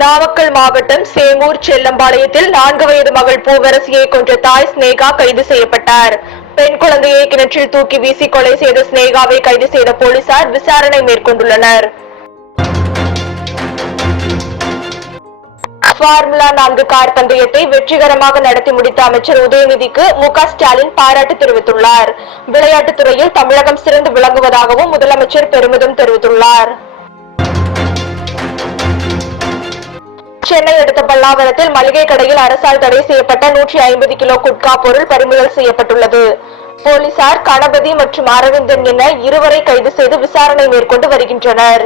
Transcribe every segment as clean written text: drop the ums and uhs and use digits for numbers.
நாமக்கல் மாவட்டம் சேமூர் செல்லம்பாளையத்தில் 4 வயது மகள் பூவரசியை கொன்ற தாய் ஸ்னேகா கைது செய்யப்பட்டார். பெண் குழந்தையை கிணற்றில் தூக்கி வீசி கொலை செய்த ஸ்னேகாவை கைது செய்த போலீசார் விசாரணை மேற்கொண்டுள்ளனர். ஃபார்முலா 4 கார் பந்தயத்தை வெற்றிகரமாக நடத்தி முடித்த அமைச்சர் உதயநிதிக்கு மு.க. ஸ்டாலின் பாராட்டு தெரிவித்துள்ளார். விளையாட்டுத் துறையில் தமிழகம் சிறந்து விளங்குவதாகவும் முதலமைச்சர் பெருமிதம் தெரிவித்துள்ளார். சென்னை அடுத்த பல்லாவரத்தில் மளிகை கடையில் அரசால் தடை செய்யப்பட்ட 150 கிலோ குட்கா பொருள் பறிமுதல் செய்யப்பட்டுள்ளது. போலீசார் கணபதி மற்றும் அரவிந்தன் என இருவரை கைது செய்து விசாரணை மேற்கொண்டு வருகின்றனர்.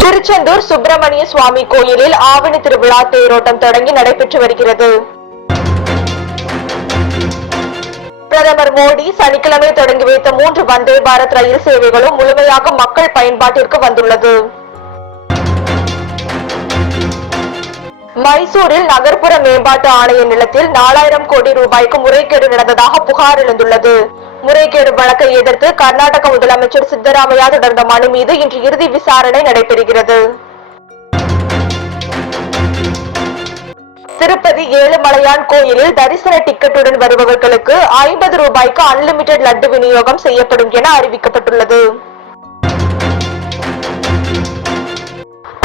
திருச்செந்தூர் சுப்பிரமணிய சுவாமி கோயிலில் ஆவணி திருவிழா தேரோட்டம் தொடங்கி நடைபெற்று வருகிறது. பிரதமர் மோடி சனிக்கிழமை தொடங்கி வைத்த 3 வந்தே பாரத் ரயில் சேவைகளும் முழுமையாக மக்கள் பயன்பாட்டிற்கு வந்துள்ளது. மைசூரில் நகர்ப்புற மேம்பாட்டு ஆணைய நிலத்தில் 4000 கோடி ரூபாய்க்கு முறைகேடு நடந்ததாக புகார் எழுந்துள்ளது. முறைகேடு வழக்கை எதிர்த்து கர்நாடக முதலமைச்சர் சித்தராமையா தொடர்ந்த மனு மீது இன்று இறுதி விசாரணை நடைபெறுகிறது. திருப்பதி ஏழுமலையான் கோயிலில் தரிசன டிக்கெட்டுடன் வருபவர்களுக்கு 50 ரூபாய்க்கு அன்லிமிடெட் லட்டு விநியோகம் செய்யப்படும் என அறிவிக்கப்பட்டுள்ளது.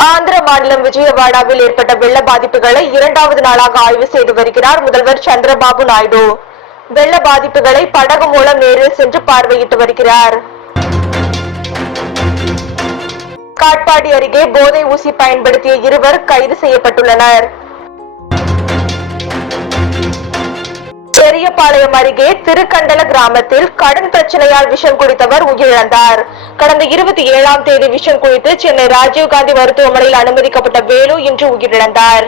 ஆந்திர மாநிலம் விஜயவாடாவில் ஏற்பட்ட வெள்ள பாதிப்புகளை 2வது நாளாக ஆய்வு செய்து வருகிறார் முதல்வர் சந்திரபாபு நாயுடு. வெள்ள பாதிப்புகளை படகு மூலம் நேரில் சென்று பார்வையிட்டு வருகிறார். காட்பாடி அருகே போதை ஊசி பயன்படுத்திய 2 கைது செய்யப்பட்டுள்ளனர். பெரியபாளையம் அருகே திருக்கண்டல கிராமத்தில் கடன் பிரச்சனையால் விஷம் குடித்தவர் உயிரிழந்தார். கடந்த 27ஆம் தேதி விஷம் குடித்து சென்னை ராஜீவ்காந்தி மருத்துவமனையில் அனுமதிக்கப்பட்ட வேலு இன்று உயிரிழந்தார்.